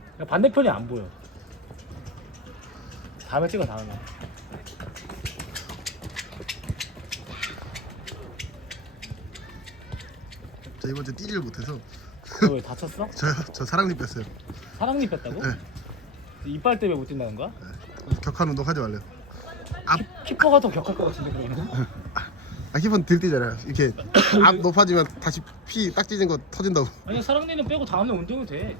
그러니까 반대편이 안 보여. 다음에 찍어 다음에. 저 이번 주 뛰지를 못해서 너왜 다쳤어? 저요 저 사랑니 뺐어요. 사랑니 뺐다고? 네. 이빨 때문에 못 뛴다는 거야? 격한 운동 하지 말래요. 앞 키퍼가 더 격할 것 같은데 그러면? 아, 힙은 들뛰잖아요. 이렇게 앞 높아지면 다시 피 딱 찢은 거 터진다고. 아니 사랑니는 빼고 다음날 운동이 돼.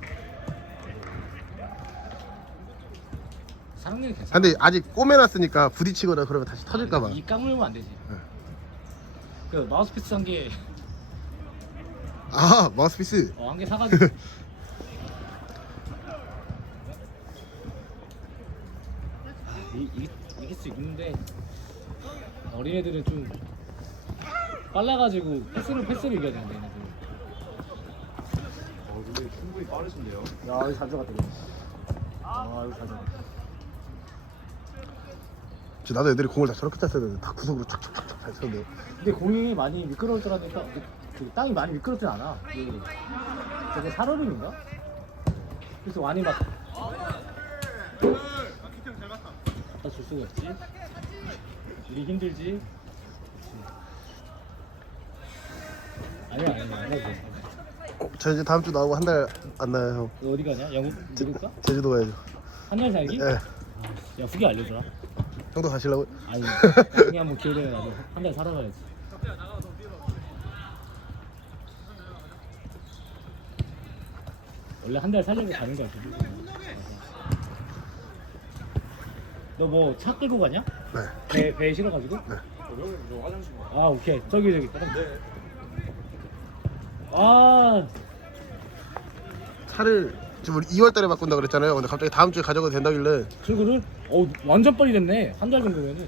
아, 괜찮아. 근데 아직 꼬매놨으니까 부딪히거나 그러면 다시 터질까봐. 이 깡물면 안 되지. 네. 그 마우스 피스 한 개, 아 마우스피스. 어, 한 개 사가지고. 아, 이, 이, 이길 수 있는데 어린애들은 좀 빨라가지고 패스를 패스를 이겨야 되는데 얘네들. 어, 근데 충분히 빠르신데요. 야 이거 잘 이거. 아 이거 잘 들어갔 다. 저 나도 애들이 공을 다 저렇게 찼어야 되는데 다 구석으로 촥촥촥촥 잘 쳤는데. 근데 공이 많이 미끄러울 줄 알았는데 그, 그 땅이 많이 미끄럽진 않아. 그, 저게 살얼음인가? 그래서 많이 막 갖다 줄 수가 없지. 우리 힘들지. 아니야 아니야 안 해도 돼. 어, 저 이제 다음 주 나오고 한 달 안 나요 형. 너 어디 가냐? 영국 미국 가? 제주도 가야죠. 한달 살기? 예. 야 후기 알려줘라. 형도 가시려고? 아니 나중에 한번 기회 되면 나도 한달 살아봐야지. 원래 한 달 살려고 가는 거야. 너뭐 차 끌고 가냐? 네. 배, 배에 실어가지고? 네. 아 오케이 저기 저기 네. 아 차를 지금 우리 2월 달에 바꾼다 그랬잖아요. 근데 갑자기 다음 주에 가져가도 된다길래. 출구를? 어 완전 빨리 됐네 한 달 정도면은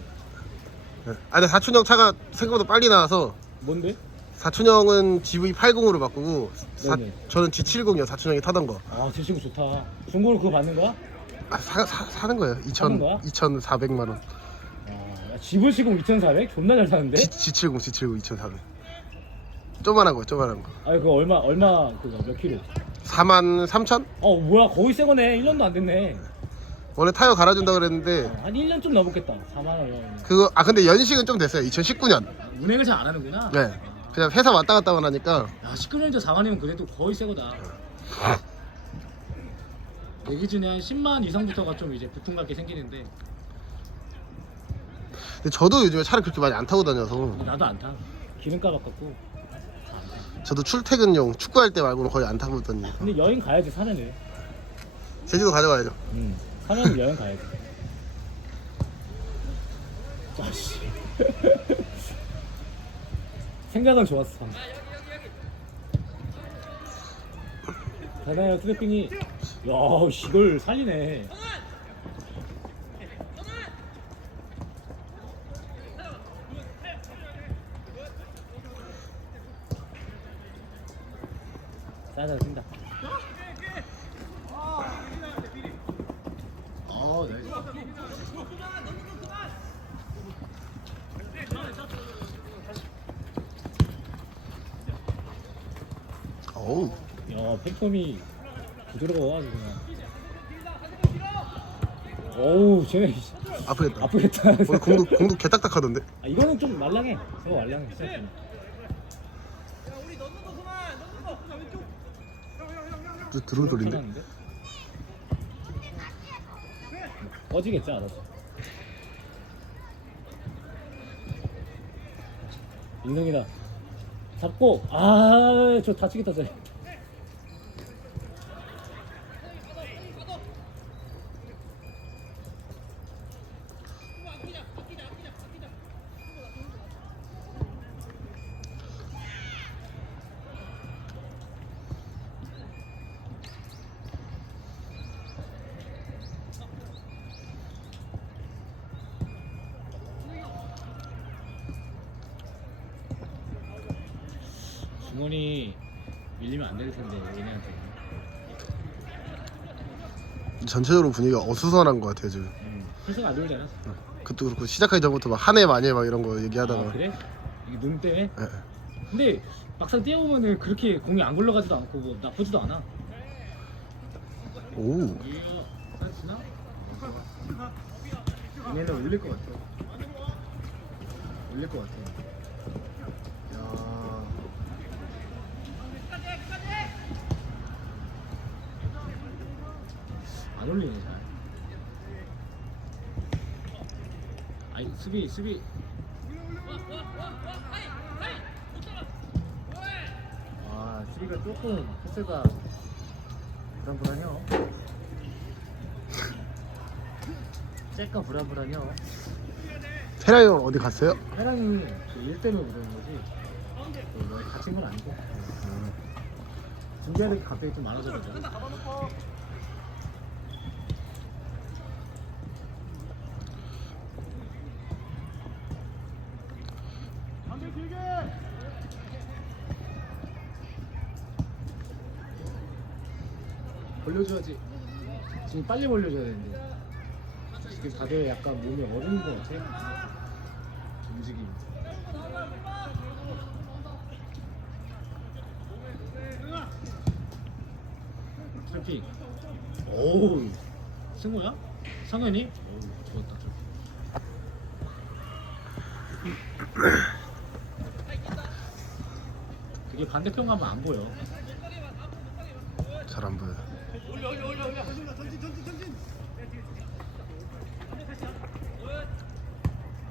네. 아 근데 사춘형 차가 생각보다 빨리 나와서 뭔데? 사춘형은 GV80으로 바꾸고 사, 네네. 저는 G70이요. 사춘형이 타던 거. 아 제친구 좋다 중고로 그거 받는 거야? 아, 사, 사, 사는 거예요. 2 사는 거야? 2,400만 원. 아 야, 지불 시공 2,400? 존나 잘 사는데? G, G70, G70 2,400. 조만한 거, 조만한 거. 아니 그거 얼마 얼마 그거 몇 킬로? 4만 3천? 어 뭐야 거의 새 거네 1년도 안 됐네 원래 타이어 갈아준다 그랬는데 어, 한 1년 좀 넘었겠다 4만 원 그거 아 근데 연식은 좀 됐어요. 2019년. 운행을 잘 안 하는구나 네. 그냥 회사 왔다 갔다만 하니까 야 19년째 4만이면 그래도 거의 새 거다 내 기준에 한 10만 이상부터가 좀 이제 부품 같게 생기는데 근데 저도 요즘에 차를 그렇게 많이 안 타고 다녀서 나도 안타 기름값 아깝고. 저도 출퇴근용 축구할 때 말고는 거의 안 타고 다니니까 근데 여행 가야지 사면은 제주도 가져가야죠. 응. 사면 여행 가야지. 아씨. 생각은 좋았어 대단해요 트래핑이. 야 이걸 살리네 잘 쓴다 어, 네. 어우 야, 팩폼이 부드러워 아주 그냥. 어우, 쟤네 아프겠다. 아프겠다. 오늘 공도 공도 개딱딱하던데. 아, 이거는 좀 말랑해. 저거 말랑해. 시작하면. 또 소린데. 편한데? 꺼지겠지 알아서. 인성이다. 잡고 아, 저 다치겠다 쟤. 중원이 밀리면 안 될 텐데 얘네한테. 전체적으로 분위기가 어수선한 것 같아요 지금. 음, 해석 안 들잖아. 그것도 그렇고 시작하기 전부터 막 한해 만에 막 이런 거 얘기하다가. 아, 그래? 이게 눈 때문에? 예. 근데 막상 뛰어보면은 그렇게 공이 안 굴러가지도 않고 뭐 나쁘지도 않아. 오? 얘네는 올릴 것 같아. 올릴 것 같아. 야. 안 올리네 잘. 아이 수비 수비. 아 수비가 조금 패스가 불안불안해요. 쟤가 불안불안해요. 태랑이 형 어디 갔어요? 해랑이 그일 때문에 그러는 거지. 그뭐 다친 건 아니고. 준비해야 될 게 갑자기 좀 많아져가 벌려줘야지. 지금 빨리 벌려줘야 되는데. 지금 다들 약간 몸이 어린 것 같아. 움직임. 트래픽. 오우. 승우야? 상현이? 오우, 좋았다. 그게 반대편 가면 안 보여. 잘 안 보여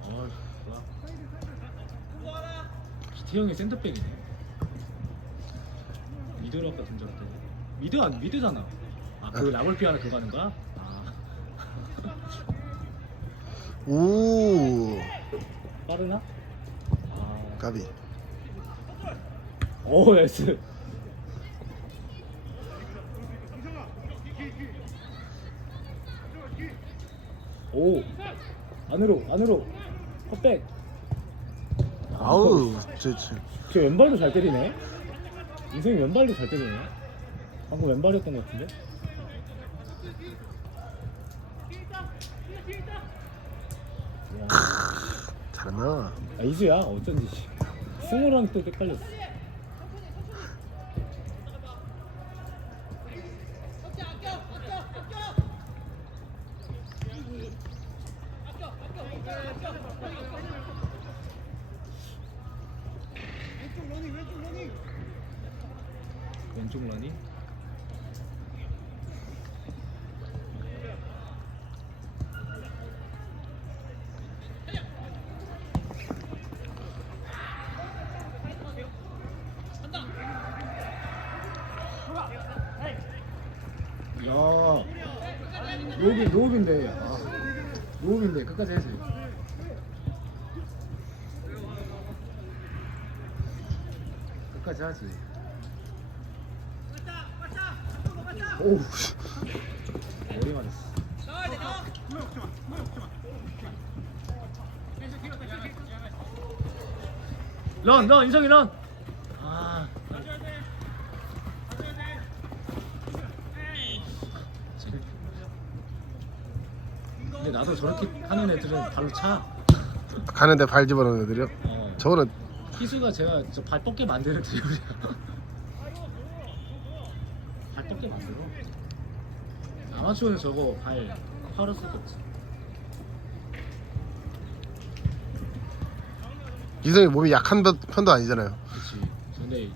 어, 좋아. 기태형이 센터백이네. 미드로 아까 던졌대. 미드 안 미드잖아. 아, 그 라볼피 하나 그거 하는 거야? 아. 오 빠르나? 아. 까비 오, 나이스. 오. 안으로, 안으로. 컵백. 아우 저 저 저 왼발도 잘 때리네. 인생이 왼발도 잘 때리네. 방금 왼발이었던 것 같은데. 잘한다 아 이수야 어쩐지 씨. 승우랑 또 헷갈렸어. 러닝? 야 로비인데 아, 로비인데 끝까지 해야 오우 머리 맞았어 런, 런, 인성이 런. 아. 근데 나도 저렇게 하는 애들은 발로 차. 가는데 발 집어넣는 애들이요? 어. 저거는 희수가 제가 저발 뻗게 만드는 드리블이야. 발 뻗게 만들어. 아마추어는 저거 발 팔을 없지. 이성이 몸이 약한 편- 편도 아니잖아요 그렇지. 근데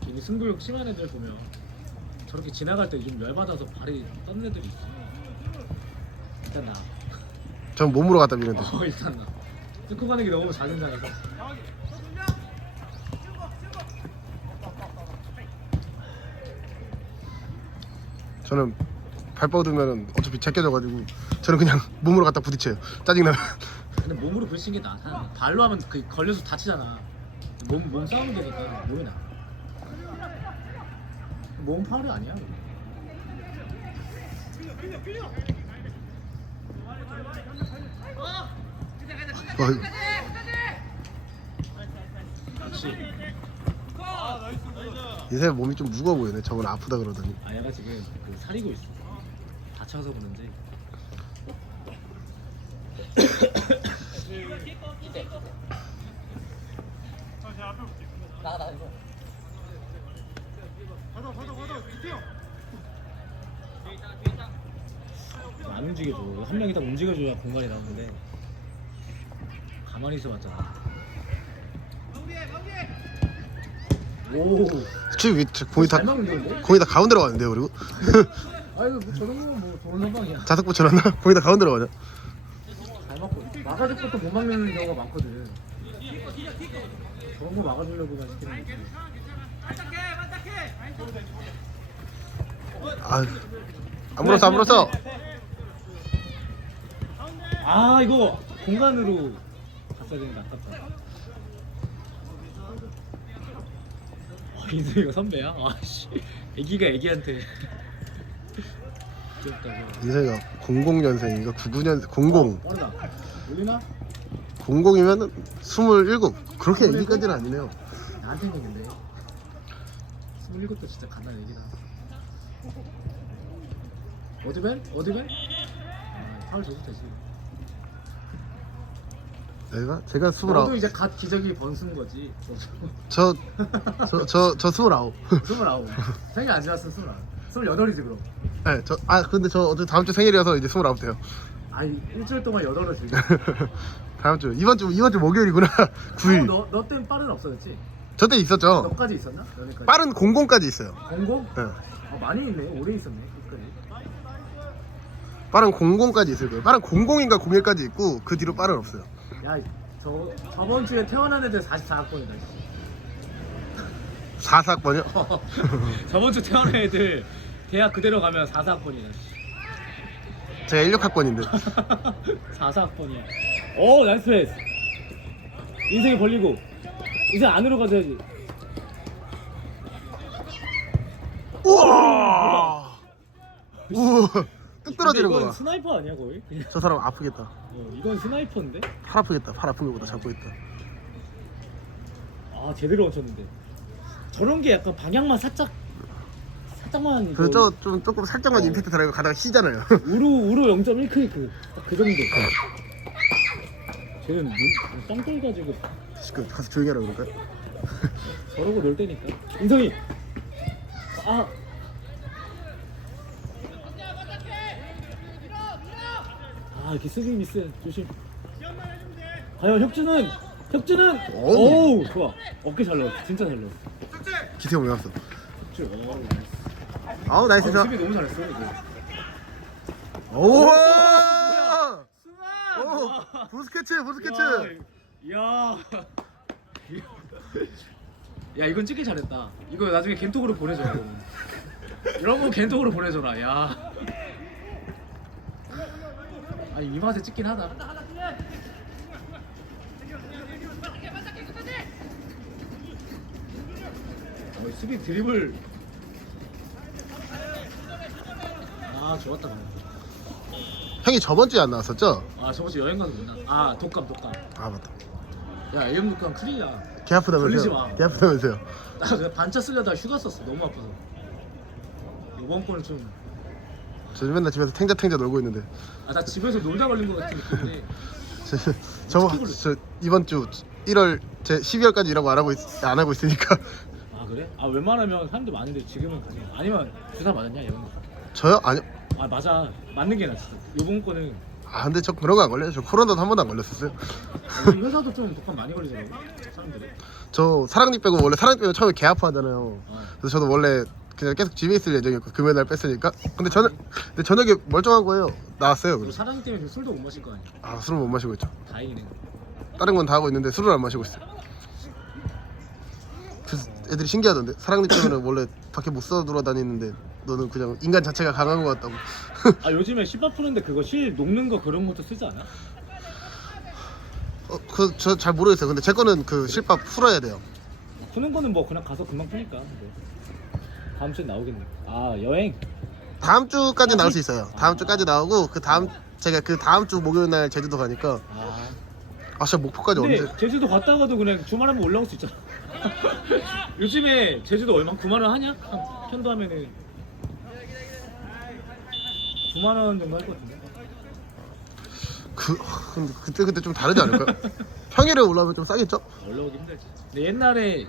괜히 승부욕 심한 애들 보면 저렇게 지나갈 때 좀 열받아서 발이 떴는 애들이 있어. 일단 나. 전 몸으로 갖다 미는데 어 일단 나. 뚫고 가는 게 너무 자존감이서. 저는 발 뻗으면 어차피 제껴져가지고 저는 그냥 몸으로 갖다 부딪혀요 짜증나면 근데 몸으로 부딪힌 게 나. 발로 하면 그 걸려서 다치잖아. 몸, 몸 싸우면 되니까 몸이 나. 몸 파울이 아니야. 어이구. 그렇지. 이새 몸이 좀 무거워 보이네 저번 아프다 그러더니 아 얘가 지금 그 사리고 있어. 다쳐서 그런지. 안 움직여줘. 한 명이 딱 움직여줘야 공간이 나오는데 가만히 있어봤잖아. 오, 지금 위- 저 공이 다? 공이 다 가운데로 가는데요 그리고 아이고 뭐 저런 거면 뭐 좋은 선방이야. 자석 붙여놨나? 공이 다 가운데로? 잘 막고 막아줄 것도 못 막는 경우가 많거든. 저런 거 막아주려고만 시키는 거지. 아, 안 물었어 안 물었어. 아 이거 공간으로 갔어야 되는데 아깝다. 와, 인성이가 선배야? 아씨 애기가 애기한테 귀엽다 저거. 인생이가 00년생인가 99년 00 빠르다 올리나? 00이면 27 그렇게 애기까지는 아니네요. 나한테 있는데 27도 진짜 갓난 애기다 어드벤? 어드벤? 아 파울 줘도 되지 내가 제가 너도 29. 이제 갓 기저귀 번쓴 거지 저저저저 29. 스물아홉 생일 안 지났으면 스 물아홉 스물여덟이지 그럼 네, 저 아 근데 저 어제 다음 주 생일이어서 이제 29 돼요. 아니 일주일 동안 여덟을 지금 다음 주 이번 주 이번 주 목요일이구나. 9일. 너, 너 때는 빠른 없어졌지? 저 때 있었죠. 너까지 있었나? 너네까지 빠른 00까지 있어요. 공공? 네. 어, 많이 있네 오래 있었네 끝까지 빠른 00까지 있을 거예요. 빠른 00인가 01까지 있고 그 뒤로 빠른 없어요. 야 저 저번 주에 태어난 애들 44학번이다 44학번이요? 저번 주 태어난 애들 대학 그대로 가면 44학번이다 제가 16학번인데. 44학번이야 오 나이스 패스 인생이 벌리고 이제 안으로 가져야지 우와! 우와! 뚝 떨어지는 이건. 스나이퍼 아니야 거의? 그냥 저 사람 아프겠다. 어, 이건 스나이퍼인데? 팔 아프겠다. 팔 아픈 거보다 잡고 있다. 아 제대로 얹혔는데 저런 게 약간 방향만 살짝 살짝만 그저 좀 조금 살짝만 어. 임팩트 들어가고 가다가 쉬잖아요. 우루 우루 0.1크리크 딱그 정도 쟤는 눈, 땅돌 가지고 그 가서 조용히 하라 그럴까요? 저러고 놀 때니까 인성이 아 아, 이렇게 수비 미스 조심. 과연 혁준은 혁준은 오. 오우 좋아 어깨 잘 넣었어 진짜 잘 넣었어. 기세가. 혁준 오 나이스. 아우 나이스 아, 샷. 너무 잘했어. 오! 오! 부스케츠 부스케츠. 야. 야 이건 찍기 잘했다. 이거 나중에 겐톡으로 보내줘. 이거는. 이런 거 겐톡으로 보내줘라. 야. 아니 이 맛에 찍긴 하다. 어, 수비 드리블. 아 좋았다. 방금. 형이 저번 주에 안 나왔었죠? 아 저번 주 여행 가서 못 나. 아 독감 독감. 아 맞다. 야 AM 독감 큰일이야. 개 걸리지 아프다면서요? 마. 개 아프다면서요? 나 그냥 반차 쓰려다 휴가 썼어. 너무 아파서. 이번 거는 좀. 저 맨날 집에서 탱자탱자 놀고 있는데 아 나 집에서 놀다 걸린 것 같은 느낌인데. 저, 저, 저 이번 주 1월 제 12월까지 일하고 안 하고 있, 안 하고 있으니까 아 그래? 아 웬만하면 사람들 많은데 지금은 가지. 아니면 주사 맞았냐 이런 거. 저요? 아니요. 아 맞아. 맞는 게 낫지. 요번 거는 아 근데 저 그런 거 안 걸려요. 저 코로나도 한 번도 안 걸렸었어요. 우리 회사도 좀 독감 많이 걸리더라고. 사람들이. 저 사랑니 빼고 원래 사랑니 빼고 처음에 개 아파하잖아요. 아, 그래서 저도 원래 그냥 계속 집에 있을 예정이었고 금요일 날 뺐으니까. 근데 저는 근데 저녁에 멀쩡한 거예요. 나왔어요. 그리고 그래서 사장님 때문에 술도 못 마실 거 아니야. 아 술을 못 마시고 있죠. 다행이네. 다른 건 다 하고 있는데 술을 안 마시고 있어요. 애들이 신기하던데 사랑니 빼면은 원래 밖에 못 써 돌아다니는데 너는 그냥 인간 자체가 강한 것 같다고. 아 요즘에 씨밥 푸는데 그거 실 녹는 거 그런 것도 쓰지 않아? 어, 그 저 잘 모르겠어요. 근데 제 거는 그 실밥 풀어야 돼요. 푸는 거는 뭐 그냥 가서 금방 푸니까. 뭐. 다음 주에 나오겠네. 아 여행. 다음 주까지 나올 수 있어요. 다음 주까지 나오고 그 다음 제가 그 다음 주 목요일 날 제주도 가니까 아. 아 진짜 목포까지 근데 언제? 제주도 갔다가도 그냥 주말하면 올라올 수 있잖아. 요즘에 제주도 얼마? 9만 원 하냐? 한 편도 하면은 9만 원 정도 할 것 같은데. 그 근데 그때 그때 좀 다르지 않을까요? 평일에 올라오면 좀 싸겠죠? 올라오기 힘들지. 근데 옛날에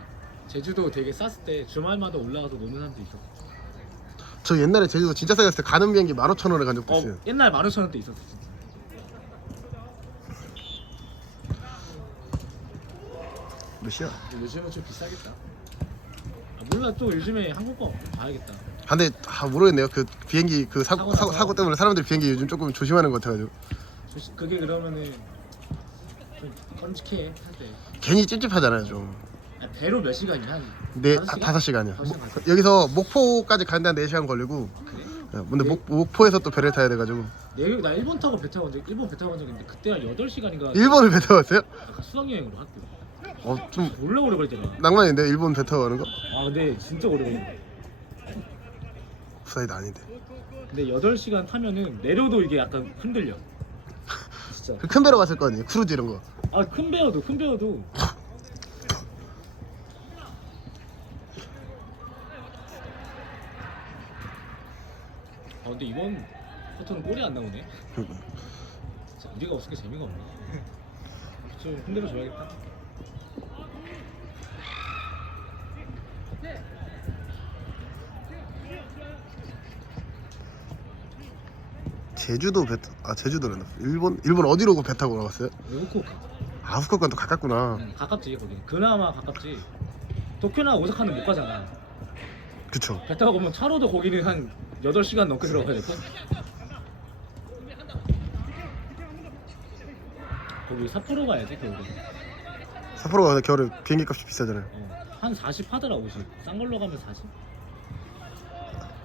제주도 되게 쌌을 때 주말마다 올라가서 노는 사람도 있었어. 저 옛날에 제주도 진짜 싸게 갔을 때 가는 비행기 15,000원에 간 적도 어, 있어요 옛날 만 오천 원대 있었어 진짜. 몇 시야? 요즘은 좀 비싸겠다. 아, 몰라 또 요즘에 한국 거 봐야겠다. 아, 근데 아, 모르겠네요 그 비행기 그 사고, 사고 사고, 나서. 사고 때문에 사람들이 비행기 요즘 조금 조심하는 것 같아가지고 조시- 그게 그러면은 좀 끔찍해 할 때. 괜히 찝찝하잖아요 좀 아, 배로 몇 시간이야? 한 네, 다섯 아, 시간? 다섯 시간이요. 다섯 시간 뭐, 여기서 목포까지 가는데 한 4시간 걸리고 그래? 예, 근데 네. 목, 목포에서 또 배를 타야 돼가지고 내, 나 일본 타고 배 타고 온 적, 일본 배 타고 온 적이 있는데 그때가 8시간인가 일본을 배 타고 왔어요? 수학여행으로 학교 어 좀 몰래 오래 걸리더라 낭만인데 일본 배 타고 가는 거? 아 근데 진짜 오래 걸린다 오프사이드 아닌데 근데 8시간 타면은 내려도 이게 약간 흔들려. 진짜. 그 큰 배로 갔을 거 아니에요? 크루즈 이런 거. 아 큰 배어도 큰 배어도. 아 근데 이번 포토는 골이 안 나오네. 진짜 우리가 없으니까 재미가 없네. 좀 흔들어 줘야겠다 제주도 배, 아 제주도란다. 일본 일본 어디로 배 타고 나갔어요? 후쿠오카 아 후쿠오카는 또 가깝구나. 응, 가깝지 거기 그나마 가깝지 도쿄나 오사카는 못 가잖아 그쵸. 배 타고 보면 차로도 거기는 한 8시간 넘게 들어가야 될걸? 거기 삿포로 가야지 겨울에 삿포로 가서 겨울에 비행기 값이 비싸잖아요. 어, 한 40 하더라 50. 싼 걸로 가면 40?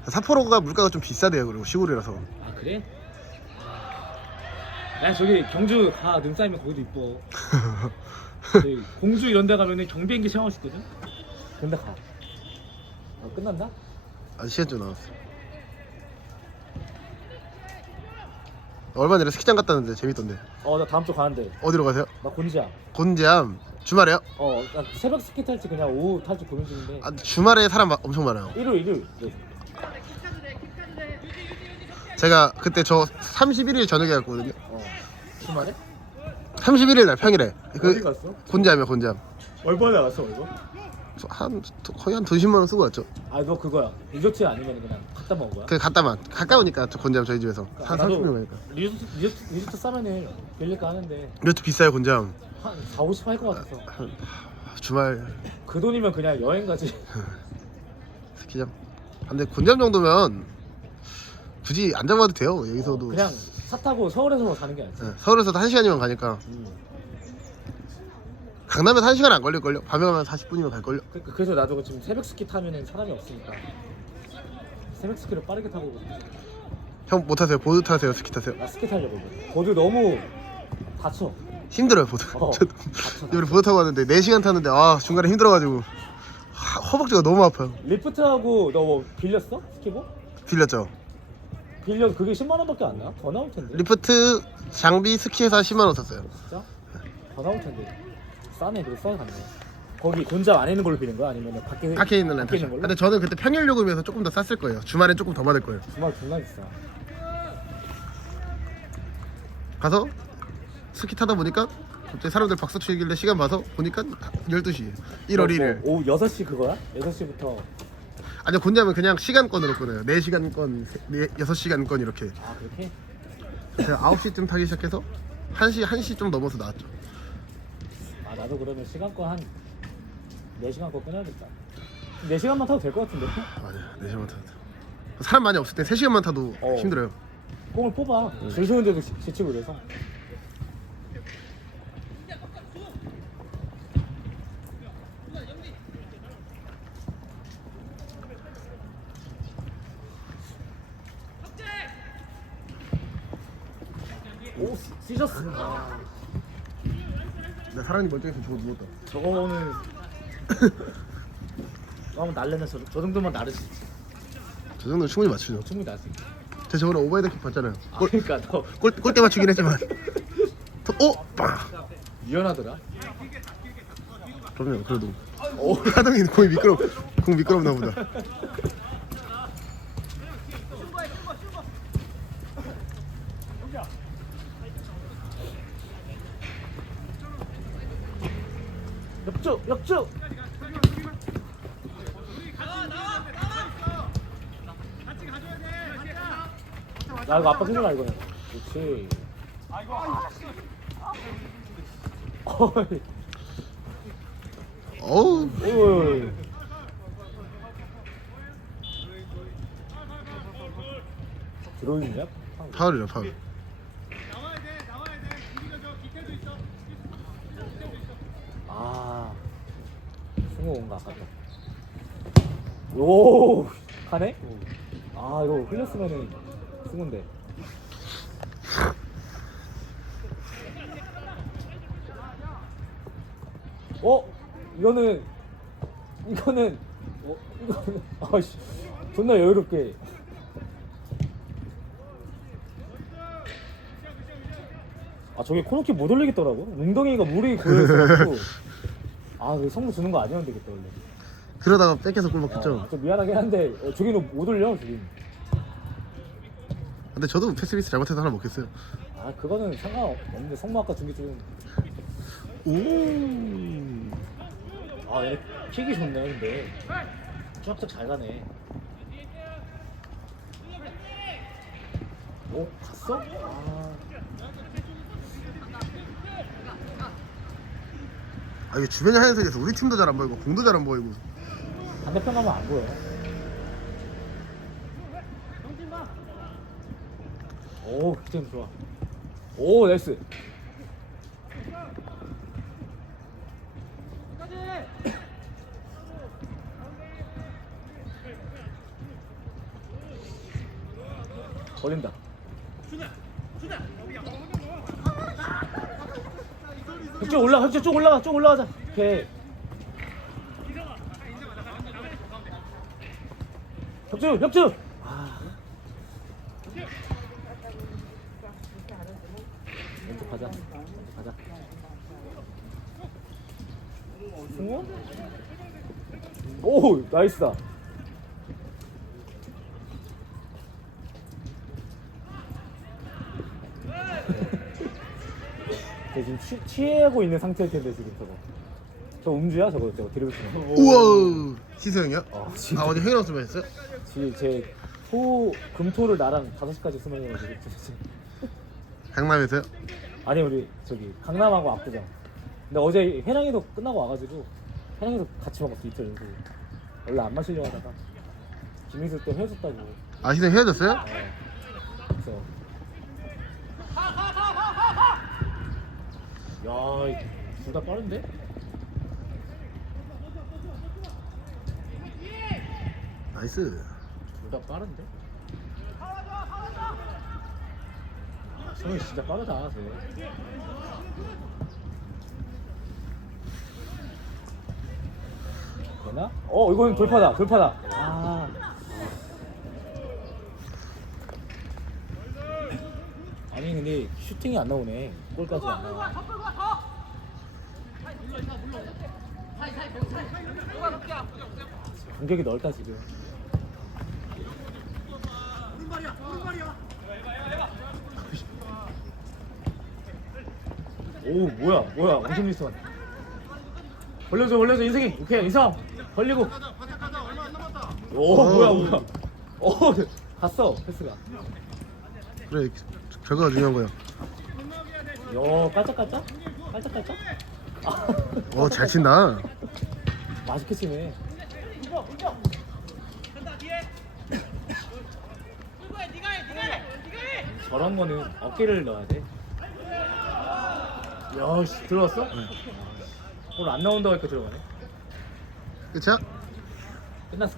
삿포로가 물가가 좀 비싸대요. 그리고 시골이라서. 아 그래? 야 저기 경주 가 눈싸이면 거기도 이뻐 저기 공주 이런 데 가면은 경비행기 체험할 수 있거든? 근데 가 어, 끝난다? 아직 시간 좀 남았어. 얼마 전에 스키장 갔다 왔는데 재밌던데. 어 나 다음 주 가는데 어디로 가세요? 나 곤지야 곤지암 주말에요? 어나 새벽 스키 탈지 그냥 오후 탈지 고민 중인데 아, 주말에 사람 마- 엄청 많아요. 일요일 일요일 네. 제가 그때 저 31일 저녁에 갔거든요. 어 주말에? 31일 날 평일에 어디 그 갔어? 곤지암이요 곤지암. 얼마나 갔어 얼마? 한 거의 한 2, 0만 원 쓰고 왔죠. 아너 그거야 리조트 아니면 그냥 갖다 먹은 거야? 그 갔다만 가까우니까 저 곤지암 저희 집에서 한 나도 30분 걸리니까. 리조트, 리조트, 리조트 싸면은 빌릴까 하는데 이것도 비싸요 곤지암. 한 4, 50 할 것 같아서 한 주말 그 돈이면 그냥 여행 가지 스키장. 아, 근데 곤지암 정도면 굳이 안 잡아도 돼요. 여기서도 어, 그냥 차 타고 서울에서 사는 게 낫지 네, 서울에서도 1 시간이면 가니까 음. 강남에서 1 시간 안 걸릴걸요. 밤에 가면 40분이면 갈걸요. 그- 그래서 나도 지금 새벽 스키 타면은 사람이 없으니까 새벽 스키를 빠르게 타고 오거든. 형뭐 타세요? 보드 타세요? 스키 타세요? 나 스키 타려고 보드 너무 다쳐 힘들어요 보드. 어, 저도 다쳐 우리 보드 타고 왔는데 4시간 탔는데 아 중간에 힘들어가지고 하- 허벅지가 너무 아파요. 리프트하고 너 뭐 빌렸어? 스키복? 빌렸죠. 빌려 그게 10만 원밖에 안 나? 더 나올 텐데 리프트 장비 스키에서 10만 원 샀어요. 진짜? 더 나올 텐데 싸네 그래 싸게 갔네 거기 곤자 안에 있는 걸로 빌린 거야? 아니면 밖에 밖에 있는. 있는 걸로? 근데 저는 그때 평일 요금에서 조금 더 쌌을 거예요. 주말엔 조금 더 받을 거예요. 주말 존나 비싸 가서 스키 타다 보니까 갑자기 사람들 박수 치길래 시간 봐서 보니까 12시 1월 1일 뭐, 오후 6시 그거야? 6시부터 아니 곤자면 그냥 시간권으로 끊어요. 4시간권, 6시간권 이렇게. 아 그렇게? 제가 9시쯤 타기 시작해서 1시, 1시 좀 넘어서 나왔죠. 아 나도 그러면 시간권 한 4시간 거 끊어야겠다. 4시간만 타도 될 것 같은데? 맞아요 4시간만 타도 사람 많이 없을 때 3시간만 타도 어. 힘들어요. 꽁을 뽑아. 줄 서는데도 지- 지치고 그래서 오 시- 시저스 아, 나 사람이 멀쩡해서 저거 누웠다. 저거는 저거면 날래면 저, 저 정도면 나를 수 있지. 저 정도는 충분히 맞추죠. 충분히 날수 있지. 제가 저번에 오버헤드킥 봤잖아요. 아, 골, 그러니까 너 골, 골대 맞추긴 했지만. 또, 오! 빵! 유연하더라. 그럼요. 그래도. 오 하동이 공이 미끄러 공 미끄럽나 보다 역주 나 이거 아빠 해줘라 이거는. 그렇지. 어이. 어우 어이. 들어오냐? 파울이야 파울 온가 아깝다. 오, 가네? 아, 이거 흘렸으면은 승우인데. 어? 이거는 이거는 어? 이거는 아씨 존나 여유롭게 아 저게 코너킥 못 올리겠더라고 웅덩이가 물이 고여있어가지고 아 그 선물 주는 거 아니었는데 그때 원래. 그러다가 뺏겨서 골 먹혔죠? 어, 좀 미안하긴 한데 어, 저기는 못 올려 지금 근데 저도 패스 미스 잘못해서 하나 먹겠어요. 아 그거는 상관없는데 성모학과 준비 좀 오! 아, 얘네 킥이 좋네, 근데. 쫙쫙 잘 가네. 오, 갔어? 아, 아 이게 주변의 하얀색에서 우리 팀도 잘 안 보이고 공도 잘 안 보이고 반대편 가면 안 보여. 오, 기tem 좋아. 오, 나이스. 걸린다. 쭉 올라가, 쭉 올라가, 쭉 올라가자. 오케이. 혁주, 혁주. 아. 왼쪽 가자. 왼쪽 가자. 오, 나이스다. 지금 취, 취하고 있는 상태일 텐데 지금 저거. 저 음주야 저거 저거 드리블 치는 거. 우와 희소형이야? 어, 아 어제 형이랑 좀 했어요? 지금 제토 금토를 나랑 5시까지 수면해가지고 강남에서요? 아니 우리 저기 강남하고 압구정 근데 어제 해랑이도 끝나고 와가지고 해랑이도 같이 먹었어 이틀 연속 원래 안 마시려고 하다가 김희수 때 헤어졌다고 어, 아 희소형 헤어졌어요? 그래서 야둘 다 빠른데? 나이스 둘 다 빠른데? 성이 진짜 빠르다 쟤 되나? 어 이거는 돌파다 돌파다 아 아니 근데 슈팅이 안 나오네 골까지 안 나와 공격이 넓다 지금. 오 뭐야 뭐야 엄청 리스만 벌려줘 벌려줘 인생이. 오케이 인상 벌리고. 오 뭐야 뭐야. 오 갔어 패스가. 그래 결과가 중요한 거야. 요 깔짝깔짝? 깔짝깔짝? 아, 어 잘 친다 맛있게 치네 저런 거는 어깨를 넣어야 돼. 야, 씨, 들어왔어? 오늘 안 나온다고 할까 들어가네. 그쵸? 끝났어.